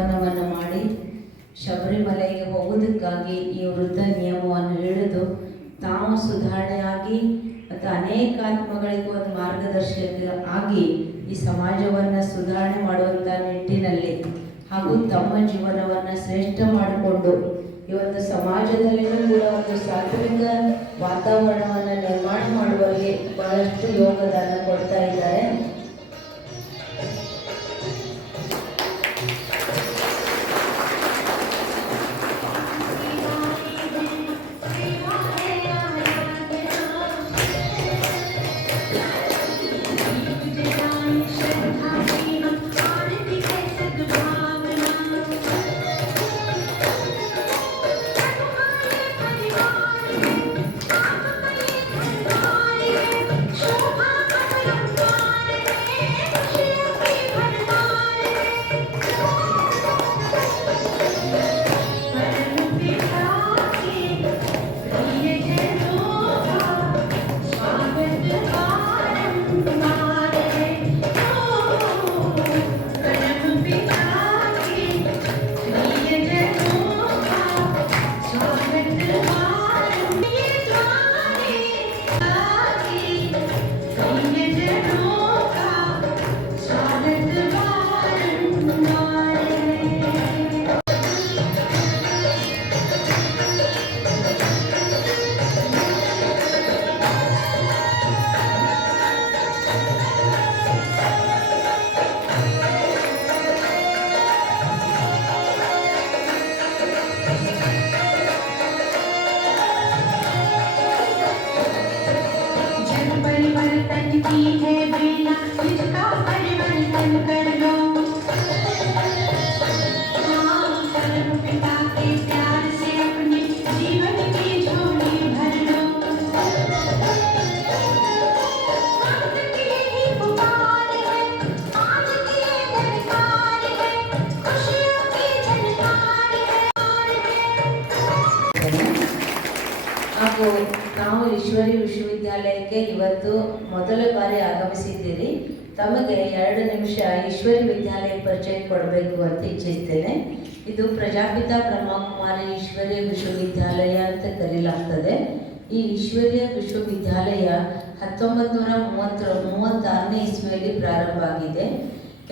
ಯೌವನವನ್ನು ಮಾಡಿ ಶಬರಿಮಲೆಗೆ ಹೋಗುವುದಕ್ಕಾಗಿ ಈ ವೃದ್ಧ ನಿಯಮವನ್ನು ಹಿಡಿದು ತಾವು ಸುಧಾರಣೆಯಾಗಿ ಮತ್ತು ಅನೇಕ ಆತ್ಮಗಳಿಗೂ ಒಂದು ಮಾರ್ಗದರ್ಶಕ ಆಗಿ ಈ ಸಮಾಜವನ್ನು ಸುಧಾರಣೆ ಮಾಡುವಂಥ ನಿಟ್ಟಿನಲ್ಲಿ ಹಾಗೂ ತಮ್ಮ ಜೀವನವನ್ನು ಶ್ರೇಷ್ಠ ಮಾಡಿಕೊಂಡು ಈ ಒಂದು ಸಮಾಜದಲ್ಲಿಯೂ ಕೂಡ ಒಂದು ಸಾತ್ವಿಕ ವಾತಾವರಣವನ್ನು ನಿರ್ಮಾಣ ಮಾಡುವಲ್ಲಿ ಬಹಳಷ್ಟು ಯೋಗದಾನ ಕೊಡ್ತಾ ಇದ್ದಾರೆ. ಹಾಗೂ ನಾವು ಈಶ್ವರಿ ವಿಶ್ವವಿದ್ಯಾಲಯಕ್ಕೆ ಇವತ್ತು ಮೊದಲ ಬಾರಿ ಆಗಮಿಸಿದ್ದೀರಿ. ತಮಗೆ ಎರಡು ನಿಮಿಷ ಈಶ್ವರಿ ವಿದ್ಯಾಲಯ ಪರಿಚಯ ಕೊಡಬೇಕು ಅಂತ ಇಚ್ಛಿಸ್ತೇನೆ. ಇದು ಪ್ರಜಾಪಿತ ಬ್ರಹ್ಮಕುಮಾರಿ ಈಶ್ವರಿ ವಿಶ್ವವಿದ್ಯಾಲಯ ಅಂತ ಕರೆಯಲಾಗ್ತದೆ ಈ ಈಶ್ವರ್ಯ ವಿಶ್ವವಿದ್ಯಾಲಯ ಹತ್ತೊಂಬತ್ತು ನೂರ ಮೂವತ್ತರ, ಮೂವತ್ತಾರನೇ ಇಸ್ವಿಯಲ್ಲಿ ಪ್ರಾರಂಭ ಆಗಿದೆ.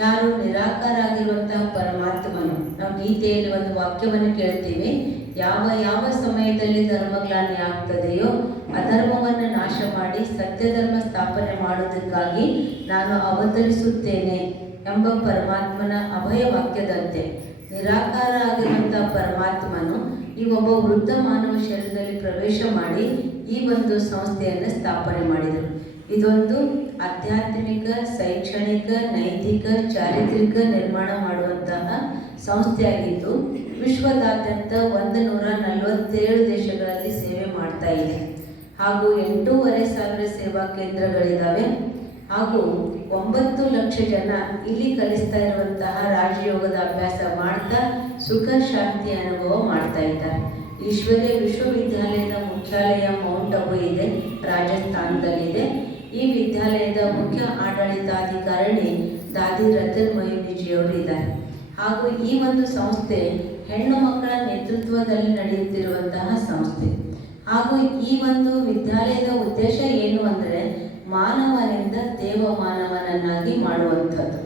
ಯಾರು ನಿರಾಕಾರ ಆಗಿರುವಂತಹ ಪರಮಾತ್ಮನು, ನಾವು ಗೀತೆಯಲ್ಲಿ ಒಂದು ವಾಕ್ಯವನ್ನು ಕೇಳ್ತೀವಿ. ಯಾವ ಯಾವ ಸಮಯದಲ್ಲಿ ಧರ್ಮಗ್ಲಾನಿ ಆಗ್ತದೆಯೋ ಅಧರ್ಮವನ್ನು ನಾಶ ಮಾಡಿ ಸತ್ಯ ಧರ್ಮ ಸ್ಥಾಪನೆ ಮಾಡುವುದಕ್ಕಾಗಿ ನಾನು ಅವತರಿಸುತ್ತೇನೆ ಎಂಬ ಪರಮಾತ್ಮನ ಅಭಯ ವಾಕ್ಯದಂತೆ ನಿರಾಕಾರ ಆಗಿರುವಂತಹ ಪರಮಾತ್ಮನು ಈ ಒಬ್ಬ ವೃದ್ಧ ಮಾನವ ಶರೀರದಲ್ಲಿ ಪ್ರವೇಶ ಮಾಡಿ ಈ ಒಂದು ಸಂಸ್ಥೆಯನ್ನು ಸ್ಥಾಪನೆ ಮಾಡಿದರು. ಇದೊಂದು ಆಧ್ಯಾತ್ಮಿಕ, ಶೈಕ್ಷಣಿಕ, ನೈತಿಕ, ಚಾರಿತ್ರಿಕ ನಿರ್ಮಾಣ ಮಾಡುವಂತಹ ಸಂಸ್ಥೆಯಾಗಿದ್ದು ವಿಶ್ವದಾದ್ಯಂತ ಒಂದು ನೂರ ನಲವತ್ತೇಳು ದೇಶಗಳಲ್ಲಿ ಸೇವೆ ಮಾಡ್ತಾ ಇದೆ. ಹಾಗೂ ಎಂಟೂವರೆ ಸಾವಿರ ಸೇವಾ ಕೇಂದ್ರಗಳಿದ್ದಾವೆ ಹಾಗೂ ಒಂಬತ್ತು ಲಕ್ಷ ಜನ ಇಲ್ಲಿ ಕಲಿಸ್ತಾ ಇರುವಂತಹ ರಾಜಯೋಗದ ಅಭ್ಯಾಸ ಮಾಡ್ತಾ ಸುಖ, ಶಾಂತಿ ಅನುಭವ ಮಾಡ್ತಾ ಇದ್ದಾರೆ. ಈಶ್ವರ್ಯ ವಿಶ್ವವಿದ್ಯಾಲಯದ ಮುಖ್ಯಾಲಯ ಮೌಂಟ್ ಅಬು ಇದೆ, ರಾಜಸ್ಥಾನದಲ್ಲಿದೆ. ಈ ವಿದ್ಯಾಲಯದ ಮುಖ್ಯ ಆಡಳಿತಾಧಿಕಾರಿಣಿ ದಾದಿ ರತನ್ ಮೊಯಿನಿಜಿಯವರು ಇದ್ದಾರೆ ಹಾಗೂ ಈ ಒಂದು ಸಂಸ್ಥೆ ಹೆಣ್ಣು ಮಕ್ಕಳ ನೇತೃತ್ವದಲ್ಲಿ ನಡೆಯುತ್ತಿರುವಂತಹ ಸಂಸ್ಥೆ. ಹಾಗೂ ಈ ಒಂದು ವಿದ್ಯಾಲಯದ ಉದ್ದೇಶ ಏನು ಅಂದರೆ ಮಾನವನಿಂದ ದೇವ ಮಾನವನನ್ನಾಗಿ ಮಾಡುವಂಥದ್ದು.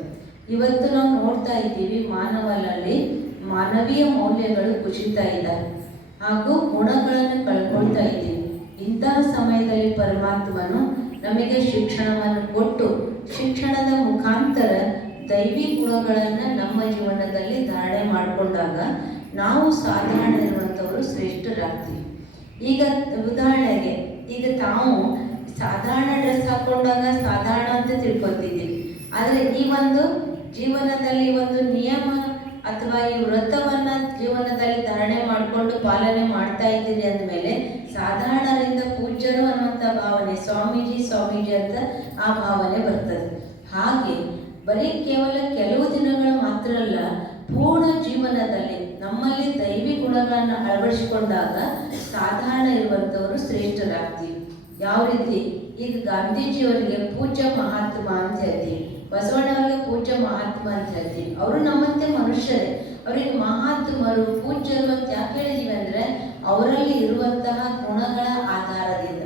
ಇವತ್ತು ನಾವು ನೋಡ್ತಾ ಇದ್ದೀವಿ ಮಾನವನಲ್ಲಿ ಮಾನವೀಯ ಮೌಲ್ಯಗಳು ಕುಸಿತಾ ಇದ್ದಾವೆ ಹಾಗೂ ಗುಣಗಳನ್ನು ಕಳ್ಕೊಳ್ತಾ ಇದ್ದೀವಿ. ಇಂತಹ ಸಮಯದಲ್ಲಿ ಪರಮಾತ್ಮನು ನಮಗೆ ಶಿಕ್ಷಣವನ್ನು ಕೊಟ್ಟು ಶಿಕ್ಷಣದ ಮುಖಾಂತರ ದೈವಿ ಗುಣಗಳನ್ನು ನಮ್ಮ ಜೀವನದಲ್ಲಿ ಧಾರಣೆ ಮಾಡಿಕೊಂಡಾಗ ನಾವು ಸಾಧಾರಣ ಇರುವಂಥವರು ಶ್ರೇಷ್ಠರಾಗ್ತೀವಿ. ಈಗ ಉದಾಹರಣೆಗೆ, ಈಗ ತಾವು ಸಾಧಾರಣ ಡ್ರೆಸ್ ಹಾಕೊಂಡಾಗ ಸಾಧಾರಣ ಅಂತ ತಿಳ್ಕೊತಿದ್ದೀವಿ ಆದರೆ ಈ ಒಂದು ಜೀವನದಲ್ಲಿ ಒಂದು ನಿಯಮ ಅಥವಾ ಈ ವ್ರತವನ್ನ ಜೀವನದಲ್ಲಿ ಧಾರಣೆ ಮಾಡಿಕೊಂಡು ಪಾಲನೆ ಮಾಡ್ತಾ ಇದ್ದೀರಿ ಅಂದಮೇಲೆ ಸಾಧಾರಣರಿಂದ ಪೂಜ್ಯರು ಅನ್ನುವಂಥ ಭಾವನೆ ಸ್ವಾಮೀಜಿ ಸ್ವಾಮೀಜಿ ಅಂತ ಆ ಭಾವನೆ ಬರ್ತದೆ. ಹಾಗೆ ಬರೀ ಕೇವಲ ಕೆಲವು ದಿನಗಳು ಮಾತ್ರ ಅಲ್ಲ ಪೂರ್ಣ ಜೀವನದಲ್ಲಿ ನಮ್ಮಲ್ಲಿ ದೈವಿ ಗುಣಗಳನ್ನು ಅಳವಡಿಸಿಕೊಂಡಾಗ ಸಾಧಾರಣ ಇರುವಂಥವರು ಶ್ರೇಷ್ಠರಾಗ್ತೀವಿ. ಯಾವ ರೀತಿ? ಈಗ ಗಾಂಧೀಜಿಯವರಿಗೆ ಪೂಜ್ಯ ಮಹಾತ್ಮ ಅಂತ ಹೇಳ್ತೀವಿ. ಬಸವಣ್ಣವರಿಗೆ ಪೂಜ್ಯ ಮಹಾತ್ಮ ಅಂತ ಹೇಳ್ತೀವಿ. ಅವರು ನಮ್ಮಂತೆ ಮನುಷ್ಯರೇ. ಅವ್ರು ಅವರಿಗೆ ಮಹಾತ್ಮರು, ಪೂಜ್ಯರು ಅಂತ ಯಾಕೆ ಹೇಳಿದೀವಿ ಅಂದ್ರೆ ಅವರಲ್ಲಿ ಇರುವಂತಹ ಗುಣಗಳ ಆಧಾರದಿಂದ.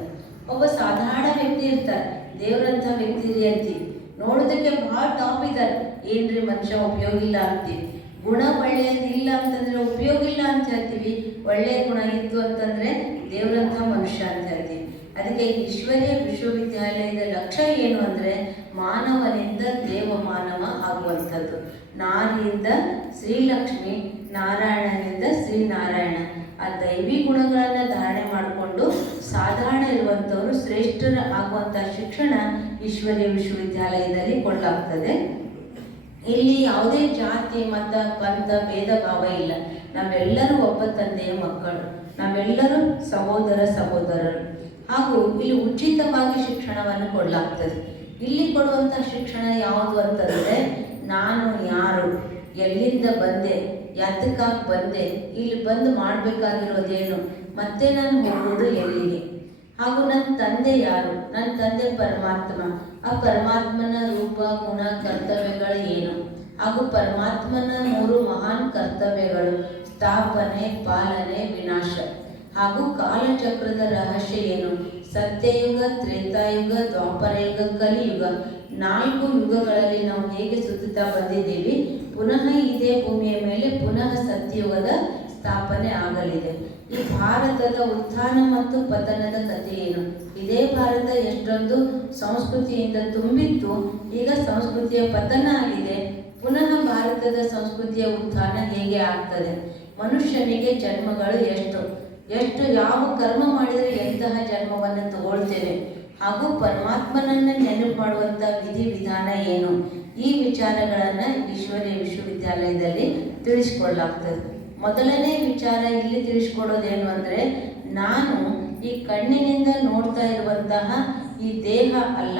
ಒಬ್ಬ ಸಾಧಾರಣ ವ್ಯಕ್ತಿ ಇರ್ತಾರೆ. ದೇವರಂತ ವ್ಯಕ್ತಿ ಇದೆ ಅಂತೀವಿ. ನೋಡೋದಕ್ಕೆ ಬಹಳ ಟಾಪ್ ಇದ್ದಾರೆ ಏನ್ರಿ ಮನುಷ್ಯ ಉಪಯೋಗ ಇಲ್ಲ ಅಂತೀವಿ ಗುಣ ಒಳ್ಳೆಯದಿಲ್ಲ ಅಂತಂದ್ರೆ ಉಪಯೋಗ ಇಲ್ಲ ಅಂತ ಹೇಳ್ತೀವಿ. ಒಳ್ಳೆಯ ಗುಣ ಇತ್ತು ಅಂತಂದ್ರೆ ದೇವರಂಥ ಮನುಷ್ಯ ಅಂತ ಹೇಳ್ತೀವಿ. ಅದಕ್ಕೆ ಈಶ್ವರ್ಯ ವಿಶ್ವವಿದ್ಯಾಲಯದ ಲಕ್ಷ್ಯ ಏನು ಅಂದ್ರೆ ಮಾನವನಿಂದ ದೇವ ಮಾನವ ಆಗುವಂಥದ್ದು. ನಾರಿಯಿಂದ ಶ್ರೀಲಕ್ಷ್ಮಿ ನಾರಾಯಣನಿಂದ ಶ್ರೀನಾರಾಯಣ ಆ ದೈವಿ ಗುಣಗಳನ್ನು ಧಾರಣೆ ಮಾಡಿಕೊಂಡು ಸಾಧಾರಣ ಇರುವಂಥವರು ಶ್ರೇಷ್ಠರ ಆಗುವಂಥ ಶಿಕ್ಷಣ ಈಶ್ವರ್ಯ ವಿಶ್ವವಿದ್ಯಾಲಯದಲ್ಲಿ ಕೊಡಲಾಗ್ತದೆ. ಇಲ್ಲಿ ಯಾವುದೇ ಜಾತಿ, ಮತ, ಪಂಥ, ಭೇದ, ಭಾವ ಇಲ್ಲ. ನಾವೆಲ್ಲರೂ ಒಬ್ಬ ತಂದೆಯ ಮಕ್ಕಳು. ನಾವೆಲ್ಲರೂ ಸಹೋದರ, ಸಹೋದರರು. ಹಾಗೂ ಇಲ್ಲಿ ಉಚಿತವಾಗಿ ಶಿಕ್ಷಣವನ್ನು ಕೊಡಲಾಗ್ತದೆ. ಇಲ್ಲಿ ಕೊಡುವಂಥ ಶಿಕ್ಷಣ ಯಾವುದು ಅಂತಂದರೆ, ನಾನು ಯಾರು, ಎಲ್ಲಿಂದ ಬಂದೆ ಯಾತಕ್ಕಾಗಿ ಬಂದೆ? ಇಲ್ಲಿ ಬಂದು ಮಾಡಬೇಕಾಗಿರೋದೇನು ಮತ್ತೆ ನಾನು ಹೋಗೋದು ಎಲ್ಲಿಗೆ? ಹಾಗೂ ನನ್ನ ತಂದೆ ಯಾರು? ನನ್ನ ತಂದೆ ಪರಮಾತ್ಮ. ಆ ಪರಮಾತ್ಮನ ರೂಪ, ಗುಣ, ಕರ್ತವ್ಯಗಳು ಏನು? ಹಾಗೂ ಪರಮಾತ್ಮನ ಮೂರು ಮಹಾನ್ ಕರ್ತವ್ಯಗಳು, ಸ್ಥಾಪನೆ, ಪಾಲನೆ, ವಿನಾಶ. ಹಾಗೂ ಕಾಲಚಕ್ರದ ರಹಸ್ಯ ಏನು? ಸತ್ಯಯುಗ, ತ್ರೇತಾಯುಗ, ದ್ವಾಪರಯುಗ, ಕಲಿಯುಗ. ನಾಲ್ಕು ಯುಗಗಳಲ್ಲಿ ನಾವು ಹೇಗೆ ಸುತ್ತುತ್ತಾ ಬಂದಿದ್ದೀವಿ, ಪುನಃ ಇದೇ ಭೂಮಿಯ ಮೇಲೆ ಪುನಃ ಸತ್ಯಯುಗದ ಸ್ಥಾಪನೆ ಆಗಲಿದೆ. ಈ ಭಾರತದ ಉತ್ಥಾನ ಮತ್ತು ಪತನದ ಕಥೆ ಏನು? ಇದೇ ಭಾರತ ಎಷ್ಟೊಂದು ಸಂಸ್ಕೃತಿಯಿಂದ ತುಂಬಿತ್ತು, ಈಗ ಸಂಸ್ಕೃತಿಯ ಪತನ ಆಗಿದೆ. ಪುನಃ ಭಾರತದ ಸಂಸ್ಕೃತಿಯ ಉತ್ಥಾನ ಹೇಗೆ ಆಗ್ತದೆ? ಮನುಷ್ಯನಿಗೆ ಜನ್ಮಗಳು ಎಷ್ಟು? ಎಷ್ಟು ಯಾವ ಕರ್ಮ ಮಾಡಿದರೆ ಎಂತಹ ಜನ್ಮವನ್ನು ತಗೊಳ್ತೇವೆ? ಹಾಗೂ ಪರಮಾತ್ಮನನ್ನ ನೆನಪು ಮಾಡುವಂಥ ವಿಧಿ ವಿಧಾನ ಏನು? ಈ ವಿಚಾರಗಳನ್ನು ಈಶ್ವರ್ಯ ವಿಶ್ವವಿದ್ಯಾಲಯದಲ್ಲಿ ತಿಳಿಸ್ಕೊಳ್ಳಾಗ್ತದೆ ಮೊದಲನೇ ವಿಚಾರ ಇಲ್ಲಿ ತಿಳಿಸ್ಕೊಡೋದೇನು ಅಂದರೆ, ನಾನು ಈ ಕಣ್ಣಿನಿಂದ ನೋಡ್ತಾ ಇರುವಂತಹ ಈ ದೇಹ ಅಲ್ಲ,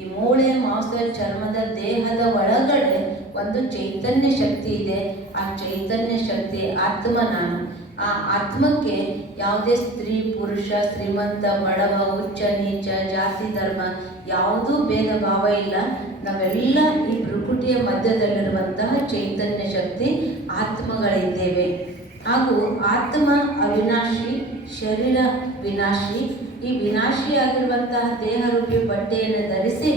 ಈ ಮೂಳೆ ಮಾಂಸ ಚರ್ಮದ ದೇಹದ ಒಳಗಡೆ ಒಂದು ಚೈತನ್ಯ ಶಕ್ತಿ ಇದೆ. ಆ ಚೈತನ್ಯ ಶಕ್ತಿ ಆತ್ಮ ನಾನು. ಆ ಆತ್ಮಕ್ಕೆ ಯಾವುದೇ ಸ್ತ್ರೀ, ಪುರುಷ, ಶ್ರೀಮಂತ, ಬಡವ ಉಚ್ಚ ನೀಚ, ಜಾತಿ, ಧರ್ಮ ಯಾವುದೂ ಭೇದ ಭಾವ ಇಲ್ಲ. ನಾವೆಲ್ಲ ಈ ಪ್ರಕೃತಿಯ ಮಧ್ಯದಲ್ಲಿರುವಂತಹ ಚೈತನ್ಯ ಶಕ್ತಿ ಆತ್ಮಗಳಿದ್ದೇವೆ. ಹಾಗೂ ಆತ್ಮ ಅವಿನಾಶಿ, ಶರೀರ ವಿನಾಶಿ. ಈ ವಿನಾಶಿಯಾಗಿರುವಂತಹ ದೇಹರೂಪಿ ಬಟ್ಟೆಯನ್ನು ಧರಿಸಿ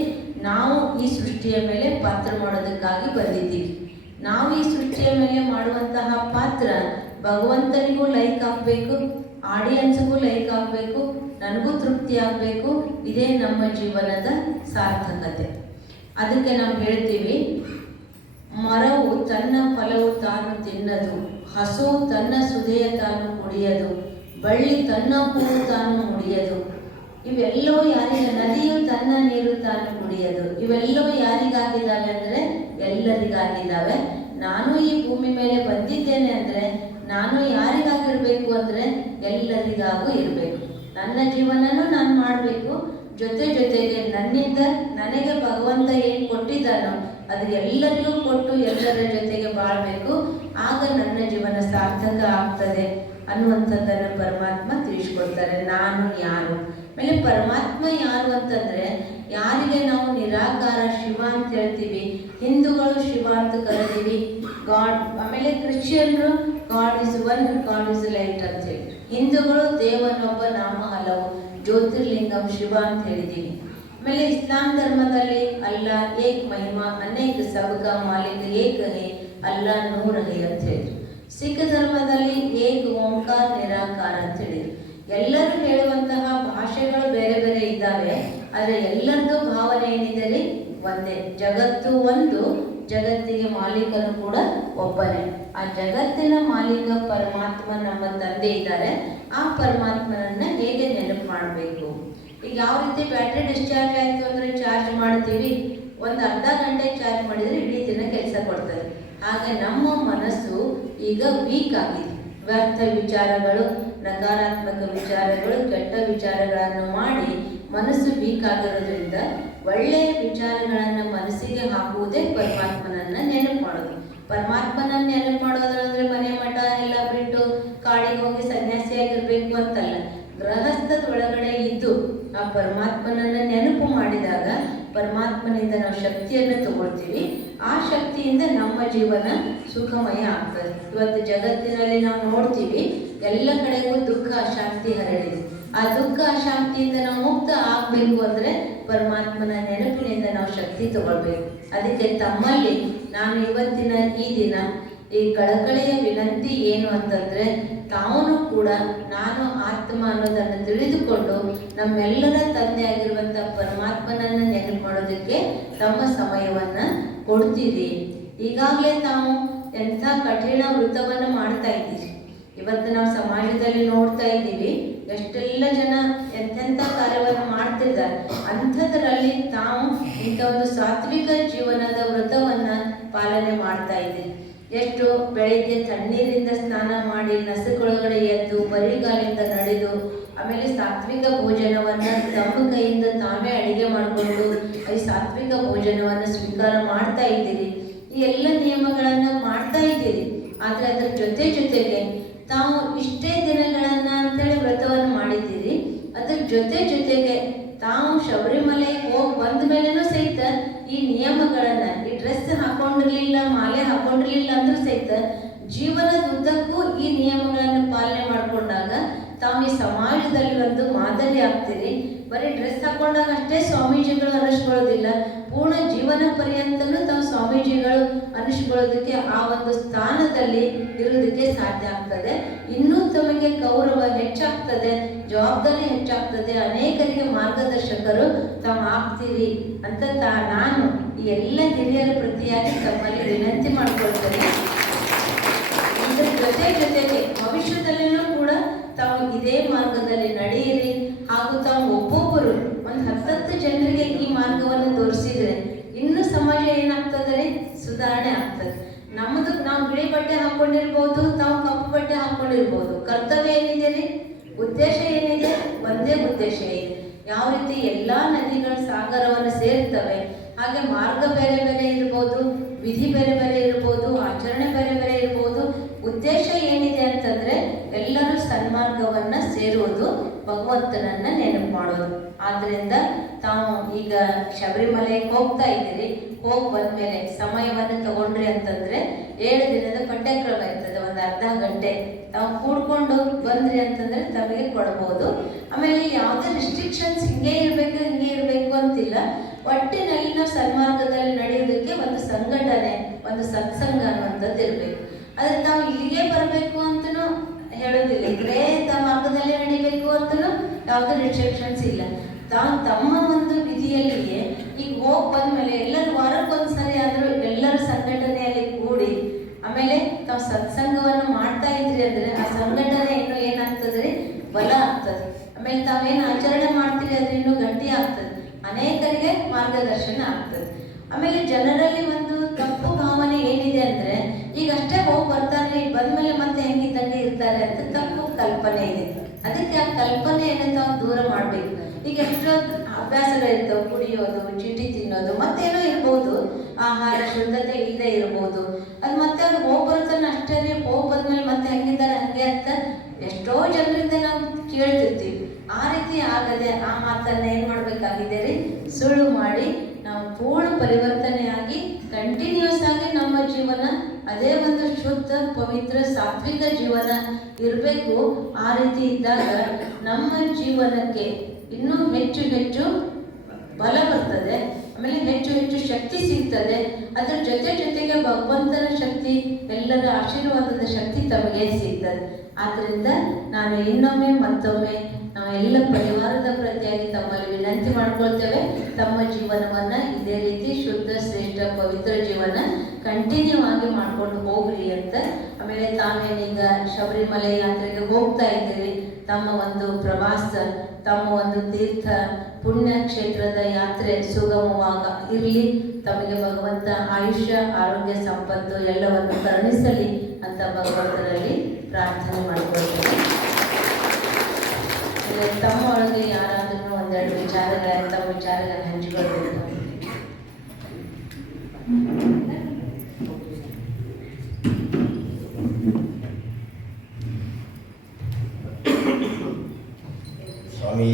ನಾವು ಈ ಸೃಷ್ಟಿಯ ಮೇಲೆ ಪಾತ್ರ ಮಾಡೋದಕ್ಕಾಗಿ ಬಂದಿದ್ದೀವಿ. ನಾವು ಈ ಸೃಷ್ಟಿಯ ಮೇಲೆ ಮಾಡುವಂತಹ ಪಾತ್ರ ಭಗವಂತನಿಗೂ ಲೈಕ್ ಆಗಬೇಕು ಆಡಿಯನ್ಸ್ಗೂ ಲೈಕ್ ಆಗಬೇಕು, ನನಗೂ ತೃಪ್ತಿ ಆಗಬೇಕು, ಇದೇ ನಮ್ಮ ಜೀವನದ ಸಾರ್ಥಕತೆ. ಅದಕ್ಕೆ ನಾವು ಹೇಳ್ತೀವಿ, ಮರವು ತನ್ನ ಫಲವು ತಾನು ತಿನ್ನದು, ಹಸು ತನ್ನ ಸುದೆಯ ತಾನು ಕುಡಿಯದು, ಬಳ್ಳಿ ತನ್ನ ಹೂವು ತಾನು ಮುಡಿಯದು. ಇವೆಲ್ಲೋ ಯಾರಿಗೆ, ನದಿಯು ತನ್ನ ನೀರು ತಾನು ಕುಡಿಯದು. ಇವೆಲ್ಲೋ ಯಾರಿಗಾಗಿದ್ದಾವೆ ಅಂದರೆ ಎಲ್ಲರಿಗಾಗಿದ್ದಾವೆ. ನಾನು ಈ ಭೂಮಿ ಮೇಲೆ ಬಂದಿದ್ದೇನೆ ಅಂದರೆ ನಾನು ಯಾರಿಗಾಗಿರ್ಬೇಕು ಅಂದರೆ ಎಲ್ಲರಿಗಾಗೂ ಇರಬೇಕು. ನನ್ನ ಜೀವನನೂ ನಾನು ಮಾಡಬೇಕು. ಜೊತೆ ಜೊತೆಗೆ ನನ್ನಿಂದ ನನಗೆ ಭಗವಂತ ಏನು ಕೊಟ್ಟಿದ್ದಾನೋ ಅದು ಎಲ್ಲರಿಗೂ ಕೊಟ್ಟು ಎಲ್ಲರ ಜೊತೆಗೆ ಬಾಳಬೇಕು. ಆಗ ನನ್ನ ಜೀವನ ಸಾರ್ಥಕ ಆಗ್ತದೆ ಅನ್ನುವಂಥದ್ದನ್ನು ಪರಮಾತ್ಮ ತಿಳಿಸ್ಕೊಡ್ತಾರೆ. ನಾನು ಯಾರು? ಆಮೇಲೆ ಪರಮಾತ್ಮ ಯಾರು ಅಂತಂದ್ರೆ ಯಾರಿಗೆ ನಾವು ನಿರಾಕಾರ ಶಿವ ಅಂತ ಹೇಳ್ತೀವಿ, ಹಿಂದೂಗಳು ಶಿವ ಅಂತ ಕರಿತೀವಿ ಗಾಡ್ ಆಮೇಲೆ ಕ್ರಿಶ್ಚಿಯನ್ರು God is one God is light ಅಂತ ಹೇಳಿ. ಹಿಂದೂಗಳು ದೇವನೊಬ್ಬ ನಾಮ ಹಲವು, ಜ್ಯೋತಿರ್ಲಿಂಗಂ ಶಿವ ಅಂತ ಹೇಳಿದ್ದೀವಿ ಆಮೇಲೆ ಇಸ್ಲಾಂ ಧರ್ಮದಲ್ಲಿ ಅಲ್ಲ, ಏಕ್ ಮಹಿಮಾ, ಅನೇಕ ಸಬಕ ಮಾಲಿಕ್, ಏಕ್ ಹೇ, ಅಲ್ಲ, ನೂರ ಹೇ ಅಂತ ಹೇಳಿದ್ರು. ಸಿಖ್ ಧರ್ಮದಲ್ಲಿ ಏಕ್ ಓಂಕಾರ, ನಿರಾಕಾರ ಅಂತ ಹೇಳಿದ್ರು. ಎಲ್ಲರೂ ಹೇಳುವಂತಹ ಭಾಷೆಗಳು ಬೇರೆ ಬೇರೆ ಇದ್ದಾವೆ, ಆದರೆ ಎಲ್ಲರದ್ದು ಭಾವನೆ ಏನಿದೆ ಒಂದೇ. ಜಗತ್ತು ಒಂದು ಜಗತ್ತಿಗೆ ಮಾಲೀಕನು ಕೂಡ ಒಬ್ಬನೇ. ಆ ಜಗತ್ತಿನ ಮಾಲೀಕ ಪರಮಾತ್ಮ ನಮ್ಮ ತಂದೆ ಇದ್ದಾರೆ. ಆ ಪರಮಾತ್ಮನನ್ನ ಹೇಗೆ ನೆನಪು ಮಾಡಬೇಕು? ಈಗ ಯಾವ ರೀತಿ ಬ್ಯಾಟ್ರಿ ಡಿಸ್ಚಾರ್ಜ್ ಆಯಿತು ಅಂದರೆ ಚಾರ್ಜ್ ಮಾಡ್ತೀವಿ? ಒಂದು ಅರ್ಧ ಗಂಟೆ ಚಾರ್ಜ್ ಮಾಡಿದರೆ ಇಡೀ ದಿನ ಕೆಲಸ ಕೊಡ್ತದೆ. ಹಾಗೆ ನಮ್ಮ ಮನಸ್ಸು ಈಗ ವೀಕ್ ಆಗಿದೆ. ವ್ಯರ್ಥ ವಿಚಾರಗಳು, ನಕಾರಾತ್ಮಕ ವಿಚಾರಗಳು, ಕೆಟ್ಟ ವಿಚಾರಗಳನ್ನು ಮಾಡಿ ಮನಸ್ಸು ವೀಕ್ ಆಗಿರೋದ್ರಿಂದ ಒಳ್ಳೆಯ ವಿಚಾರಗಳನ್ನ ಮನಸ್ಸಿಗೆ ಹಾಕುವುದೇ ಪರಮಾತ್ಮನನ್ನ ನೆನಪು ಮಾಡೋದು ಪರಮಾತ್ಮನನ್ನ ನೆನಪು ಮಾಡೋದ್ರಂದ್ರೆ ಮನೆ ಮಠ ಎಲ್ಲ ಬಿಟ್ಟು ಕಾಡಿಗೆ ಹೋಗಿ ಸನ್ಯಾಸಿಯಾಗಿರ್ಬೇಕು ಅಂತಲ್ಲ. ಗೃಹಸ್ಥದ ಒಳಗಡೆ ಇದ್ದು ಆ ಪರಮಾತ್ಮನನ್ನ ನೆನಪು ಮಾಡಿದಾಗ ಪರಮಾತ್ಮನಿಂದ ನಾವು ಶಕ್ತಿಯನ್ನು ತಗೊಳ್ತೀವಿ. ಆ ಶಕ್ತಿಯಿಂದ ನಮ್ಮ ಜೀವನ ಸುಖಮಯ ಆಗ್ತದೆ. ಇವತ್ತು ಜಗತ್ತಿನಲ್ಲಿ ನಾವು ನೋಡ್ತೀವಿ, ಎಲ್ಲ ಕಡೆಗೂ ದುಃಖ ಶಾಂತಿ ಹರಡಿದೆ. ಆ ದುಃಖ ಶಾಂತಿಯಿಂದ ನಾವು ಮುಕ್ತ ಆಗ್ಬೇಕು ಅಂದ್ರೆ ಪರಮಾತ್ಮನ ನೆನಪಿನಿಂದ ನಾವು ಶಕ್ತಿ ತಗೊಳ್ಬೇಕು. ಅದಕ್ಕೆ ತಮ್ಮಲ್ಲಿ ನಾನು ಇವತ್ತಿನ ಈ ದಿನ, ಈ ಕಳಕಳಿಯ ವಿನಂತಿ ಏನು ಅಂತಂದ್ರೆ ತಾವನು ಕೂಡ ನಾನು ಆತ್ಮ ಅನ್ನೋದನ್ನು ತಿಳಿದುಕೊಂಡು ನಮ್ಮೆಲ್ಲರ ತಂದೆ ಆಗಿರುವಂತ ಪರಮಾತ್ಮನನ್ನ ನೆನಪು ಮಾಡೋದಕ್ಕೆ ತಮ್ಮ ಸಮಯವನ್ನ ಕೊಡ್ತೀರಿ. ಈಗಾಗಲೇ ತಾವು ಎಂಥ ಕಠಿಣ ವೃತ್ತವನ್ನು ಮಾಡ್ತಾ ಇದ್ದೀರಿ. ಇವತ್ತು ನಾವು ಸಮಾಜದಲ್ಲಿ ನೋಡ್ತಾ ಇದ್ದೀವಿ ಎಷ್ಟೆಲ್ಲ ಜನ ಎಂತೆಂಥ ಕಾರ್ಯವನ್ನು ಮಾಡ್ತಿದ್ದಾರೆ, ಅಂಥದ್ರಲ್ಲಿ ತಾವು ಇಂಥ ಒಂದು ಸಾತ್ವಿಕ ಜೀವನದ ವ್ರತವನ್ನು ಪಾಲನೆ ಮಾಡ್ತಾ ಇದ್ದೀವಿ ಎಷ್ಟು ಬೆಳಿಗ್ಗೆ ತಣ್ಣೀರಿಂದ ಸ್ನಾನ ಮಾಡಿ ನಸುಕೊಳಗಡೆ ಎದ್ದು ಬರಿಗಾಲಿಂದ ನಡೆದು, ಆಮೇಲೆ ಸಾತ್ವಿಕ ಭೋಜನವನ್ನು ತಮ್ಮ ಕೈಯಿಂದ ತಾವೇ ಅಡಿಗೆ ಮಾಡಿಕೊಂಡು ಈ ಸಾತ್ವಿಕ ಭೋಜನವನ್ನು ಸ್ವೀಕಾರ ಮಾಡ್ತಾ ಇದ್ದೀರಿ. ಈ ಎಲ್ಲ ನಿಯಮಗಳನ್ನು ಮಾಡ್ತಾ ಇದ್ದೀರಿ. ಆದರೆ ಅದ್ರ ಜೊತೆ ಜೊತೆಗೆ ತಾವು ಇಷ್ಟೇ ದಿನಗಳನ್ನ ಅಂತೇಳಿ ವ್ರತವನ್ನು ಮಾಡಿದ್ದೀರಿ ಅದ್ರ ಜೊತೆ ಜೊತೆಗೆ ತಾವು ಶಬರಿಮಲೆ ಹೋಗಿ ಬಂದ ಮೇಲೆನೂ ಸಹಿತ ಈ ನಿಯಮಗಳನ್ನ, ಈ ಡ್ರೆಸ್ ಹಾಕೊಂಡಿರ್ಲಿಲ್ಲ, ಮಾಲೆ ಹಾಕೊಂಡಿರ್ಲಿಲ್ಲ ಅಂದ್ರೂ ಸಹಿತ ಜೀವನದ ಉದ್ದಕ್ಕೂ ಈ ನಿಯಮಗಳನ್ನು ಪಾಲನೆ ಮಾಡ್ಕೊಂಡಾಗ ತಾವು ಈ ಸಮಾಜದಲ್ಲಿ ಒಂದು ಮಾದರಿ ಆಗ್ತೀರಿ. ಬರೀ ಡ್ರೆಸ್ ಹಾಕೊಂಡಾಗ ಅಷ್ಟೇ ಸ್ವಾಮೀಜಿಗಳು ಅನಿಸ್ಕೊಳ್ಳೋದಿಲ್ಲ. ಪೂರ್ಣ ಜೀವನ ಪರ್ಯಂತನೂ ತಾವು ಸ್ವಾಮೀಜಿಗಳು ಅನಿಸ್ಕೊಳ್ಳೋದಕ್ಕೆ ಆ ಒಂದು ಸ್ಥಾನದಲ್ಲಿ ಇರುವುದಕ್ಕೆ ಸಾಧ್ಯ ಆಗ್ತದೆ. ಇನ್ನೂ ತಮಗೆ ಗೌರವ ಹೆಚ್ಚಾಗ್ತದೆ, ಜವಾಬ್ದಾರಿ ಹೆಚ್ಚಾಗ್ತದೆ. ಅನೇಕರಿಗೆ ಮಾರ್ಗದರ್ಶಕರು ತಮ್ಮ ಆಗ್ತೀರಿ ಅಂತ ತಾ ನಾನು ಈ ಎಲ್ಲ ಹಿರಿಯರ ಪ್ರತಿಯಾಗಿ ತಮ್ಮಲ್ಲಿ ವಿನಂತಿ ಮಾಡ್ಕೊಳ್ತೇನೆ. ಇದರ ಜೊತೆ ಜೊತೆಗೆ ಭವಿಷ್ಯದಲ್ಲಿನೂ ಕೂಡ ತಾವು ಇದೇ ಮಾರ್ಗದಲ್ಲಿ ನಡೆಯಿರಿ ಹಾಗೂ ತಾವು ಒಬ್ಬೊಬ್ಬರು ಒಂದು ಹತ್ತತ್ತು ಜನರಿಗೆ ಈ ಮಾರ್ಗವನ್ನು ತೋರಿಸಿದ್ರೆ ಇನ್ನು ಸಮಾಜ ಏನಾಗ್ತದೆ? ಸುಧಾರಣೆ ಆಗ್ತದೆ. ನಮ್ಮದು ನಾವು ಬಿಳಿ ಬಟ್ಟೆ ಹಾಕೊಂಡಿರ್ಬೋದು, ತಾವು ಕಪ್ಪು ಬಟ್ಟೆ ಹಾಕೊಂಡಿರ್ಬೋದು. ಕರ್ತವ್ಯ ಏನಿದೆ ರೀ ಉದ್ದೇಶ ಏನಿದೆ? ಒಂದೇ ಉದ್ದೇಶ ಇದೆ. ಯಾವ ರೀತಿ ಎಲ್ಲಾ ನದಿಗಳ ಸಾಗರವನ್ನು ಸೇರ್ತವೆ. ಹಾಗೆ ಮಾರ್ಗ ಬೇರೆ ಬೇರೆ ಇರ್ಬೋದು, ವಿಧಿ ಬೇರೆ ಬೇರೆ ಇರ್ಬೋದು, ಆಚರಣೆ ಬೇರೆ ಬೇರೆ ಇರ್ಬೋದು. ಉದ್ದೇಶ ಏನಿದೆ ಅಂತಂದ್ರೆ ಎಲ್ಲರೂ ಸನ್ಮಾರ್ಗವನ್ನ ಸೇರುವುದು, ಭಗವಂತನನ್ನ ನೆನಪು ಮಾಡೋದು. ಆದ್ರಿಂದ ತಾವು ಈಗ ಶಬರಿಮಲೆಗೆ ಹೋಗ್ತಾ ಇದ್ದೀರಿ. ಹೋಗಿ ಬಂದ್ಮೇಲೆ ಸಮಯವನ್ನು ತಗೊಂಡ್ರಿ ಅಂತಂದ್ರೆ ಏಳು ದಿನದ ಪಠ್ಯಕ್ರಮ ಇರ್ತದೆ, ಒಂದು ಅರ್ಧ ಗಂಟೆ. ತಾವು ಕೂಡ್ಕೊಂಡು ಬಂದ್ರಿ ಅಂತಂದ್ರೆ ತಮಗೆ ಕೊಡ್ಬೋದು. ಆಮೇಲೆ ಯಾವುದೇ ರಿಸ್ಟ್ರಿಕ್ಷನ್ಸ್ ಹಿಂಗೆ ಇರಬೇಕು ಹಿಂಗೆ ಇರಬೇಕು ಅಂತಿಲ್ಲ. ಒಟ್ಟಿನಲ್ಲಿ ನಾವು ಸನ್ಮಾರ್ಗದಲ್ಲಿ ನಡೆಯೋದಕ್ಕೆ ಒಂದು ಸಂಘಟನೆ, ಒಂದು ಸತ್ಸಂಗ ಅನ್ನುವಂಥದ್ದು ಇರಬೇಕು. ಆದ್ರೆ ತಾವು ಇಲ್ಲಿಗೆ ಬರಬೇಕು ಅಂತನೂ ಹೇಳೋದಿಲ್ಲ. ಇದೇ ಮಾರ್ಗದಲ್ಲೇ ನಡಿಬೇಕು ಅಂತನೂ ಯಾವುದೇ ರಿಸ್ಟ್ರಿಕ್ಷನ್ಸ್ ಇಲ್ಲ. ತಾವು ತಮ್ಮ ಒಂದು ವಿಧಿಯಲ್ಲಿಯೇ ಈಗ ಹೋಗಿ ಬಂದ್ಮೇಲೆ ಎಲ್ಲರೂ ವಾರಕ್ಕೊಂದ್ಸರಿ ಆದ್ರೂ ಎಲ್ಲರ ಸಂಘಟನೆಯಲ್ಲಿ ಕೂಡಿ ಆಮೇಲೆ ತಾವು ಸತ್ಸಂಗವನ್ನು ಮಾಡ್ತಾ ಇದ್ರಿ ಅಂದ್ರೆ ಆ ಸಂಘಟನೆ ಇನ್ನು ಏನಾಗ್ತದೆ? ಬಲ ಆಗ್ತದೆ. ಆಮೇಲೆ ತಾವೇನು ಆಚರಣೆ ಮಾಡ್ತೀರಿ ಅಂದ್ರೆ ಇನ್ನು ಗಟ್ಟಿ ಆಗ್ತದೆ. ಅನೇಕರಿಗೆ ಮಾರ್ಗದರ್ಶನ ಆಗ್ತದೆ. ಆಮೇಲೆ ಜನರಲ್ಲಿ ಒಂದು ತಪ್ಪು ಭಾವನೆ ಏನಿದೆ ಅಂದ್ರೆ, ಈಗ ಅಷ್ಟೇ ಹೋಗಿ ಬರ್ತಾರೆ ಬಂದ್ಮೇಲೆ ಮತ್ತೆ ಹೆಂಗಿದ್ದಂಗೆ ಇರ್ತಾರೆ ಅಂತ ತಪ್ಪು ಕಲ್ಪನೆ ಇದೆ. ಅದಕ್ಕೆ ಆ ಕಲ್ಪನೆಯನ್ನು ತಾವು ದೂರ ಮಾಡ್ಬೇಕು. ಈಗ ಎಷ್ಟೋ ಅಭ್ಯಾಸಗಳಿರ್ತವೆ, ಕುಡಿಯೋದು, ಚೀಟಿ ತಿನ್ನೋದು, ಮತ್ತೇನೋ ಇರ್ಬೋದು. ಆಹಾರ ಶುದ್ಧತೆ ಇಲ್ಲದೆ ಇರಬಹುದು. ಅದು ಮತ್ತೆ ಅವ್ರು ಹೋಗಿ ಬರುತ್ತಾನೆ ಅಷ್ಟೇ ಹೋಗಿ ಬಂದ್ಮೇಲೆ ಮತ್ತೆ ಹೆಂಗಿದ್ದಾರೆ? ಹಂಗೆ ಅಂತ ಎಷ್ಟೋ ಜನರಿಂದ ನಾವು ಕೇಳ್ತಿರ್ತೀವಿ. ಆ ರೀತಿ ಆಗದೆ ಆ ಮಾತನ್ನ ಏನ್ ಮಾಡ್ಬೇಕಾಗಿದೆ ರೀ? ಸುಳ್ಳು ಮಾಡಿ ನಾವು ಪೂರ್ಣ ಪರಿವರ್ತನೆಯಾಗಿ ಕಂಟಿನ್ಯೂಸ್ ಆಗಿ ನಮ್ಮ ಜೀವನ, ಅದೇ ಒಂದು ಶುದ್ಧ, ಪವಿತ್ರ, ಸಾತ್ವಿಕ ಜೀವನ ಇರಬೇಕು. ಆ ರೀತಿ ಇದ್ದಾಗ ನಮ್ಮ ಜೀವನಕ್ಕೆ ಇನ್ನೂ ಹೆಚ್ಚು ಹೆಚ್ಚು ಬಲ ಬರ್ತದೆ. ಆಮೇಲೆ ಹೆಚ್ಚು ಹೆಚ್ಚು ಶಕ್ತಿ ಸಿಗ್ತದೆ. ಅದ್ರ ಜೊತೆ ಜೊತೆಗೆ ಭಗವಂತನ ಶಕ್ತಿ, ಎಲ್ಲರ ಆಶೀರ್ವಾದದ ಶಕ್ತಿ ತಮಗೆ ಸಿಗ್ತದೆ. ಆದ್ರಿಂದ ನಾನು ಇನ್ನೊಮ್ಮೆ ಮತ್ತೊಮ್ಮೆ ನಾವೆಲ್ಲ ಪರಿವಾರದ ಪ್ರತಿಯಾಗಿ ತಮ್ಮಲ್ಲಿ ವಿನಂತಿ ಮಾಡ್ಕೊಳ್ತೇವೆ. ತಮ್ಮ ಜೀವನವನ್ನ ಇದೇ ರೀತಿ ಶುದ್ಧ, ಶ್ರೇಷ್ಠ, ಪವಿತ್ರ ಜೀವನ ಕಂಟಿನ್ಯೂ ಆಗಿ ಮಾಡ್ಕೊಂಡು ಹೋಗ್ರಿ ಅಂತ. ಆಮೇಲೆ ತಾವೇನೀಗ ಶಬರಿಮಲೆ ಯಾತ್ರೆಗೆ ಹೋಗ್ತಾ ಇದ್ದೀರಿ. ತಮ್ಮ ಒಂದು ಪ್ರವಾಸ, ತಮ್ಮ ಒಂದು ತೀರ್ಥ ಪುಣ್ಯ ಕ್ಷೇತ್ರದ ಯಾತ್ರೆ ಸುಗಮವಾಗ ಇರಲಿ. ತಮಗೆ ಭಗವಂತ ಆಯುಷ್ಯ, ಆರೋಗ್ಯ, ಸಂಪತ್ತು ಎಲ್ಲವನ್ನು ಕರುಣಿಸಲಿ ಅಂತ ಭಗವಂತನಲ್ಲಿ ಪ್ರಾರ್ಥನೆ ಮಾಡಿಕೊಳ್ತೇನೆ. ತಮ್ಮ ಒಳಗೆ ಯಾರಾದರೂ ಒಂದೆರಡು ವಿಚಾರಗಳ, ತಮ್ಮ ವಿಚಾರಗಳನ್ನು ಹಂಚಿಕೊಳ್ಬೇಕು. ಸ್ವಾಮಿ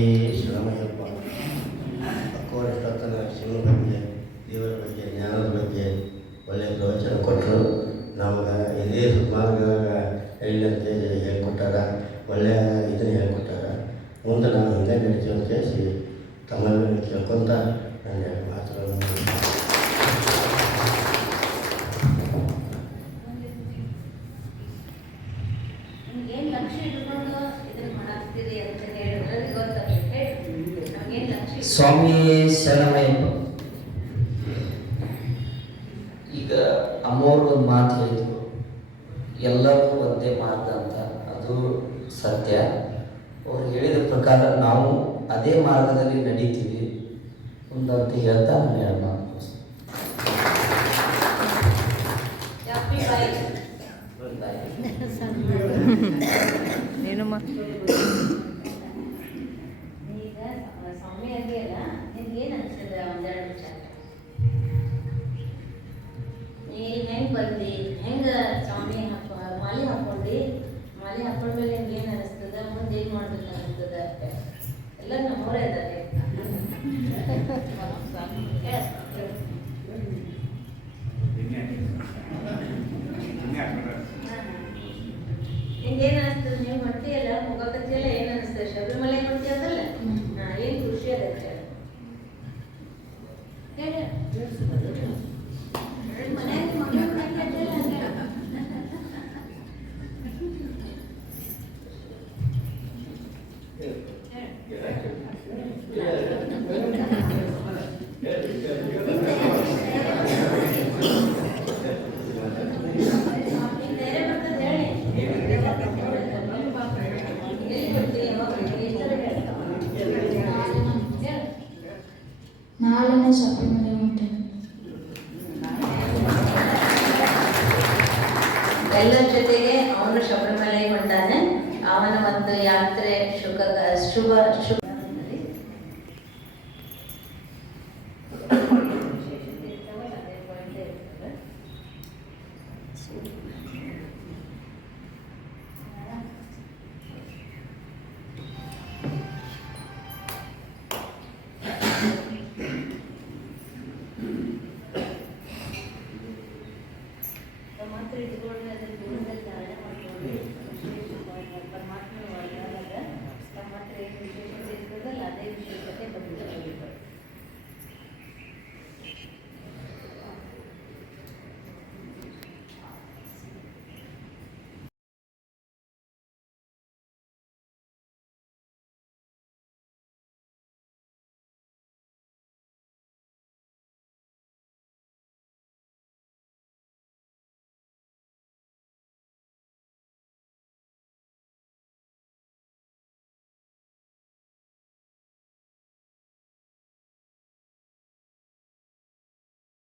ಸ್ವಾಮಿಯೇ ಶರಣಯ್ಯಪ್ಪ ಈಗ ಅಮ್ಮವ್ರಿಗೆ ಒಂದು ಮಾತು ಹೇಳಿದ್ರು. ಎಲ್ಲವೂ ಒಂದೇ ಮಾರ್ಗ ಅಂತ. ಅದು ಸತ್ಯ. ಅವ್ರು ಹೇಳಿದ ಪ್ರಕಾರ ನಾವು ಅದೇ ಮಾರ್ಗದಲ್ಲಿ ನಡೀತೀವಿ ಅಂತ ಹೇಳ್ತಾ ಹೇಳೋಣ. ಏನಮ್ಮ ಯಾತ್ರೆ ಶುಭ ಶುಭ ಶುಭ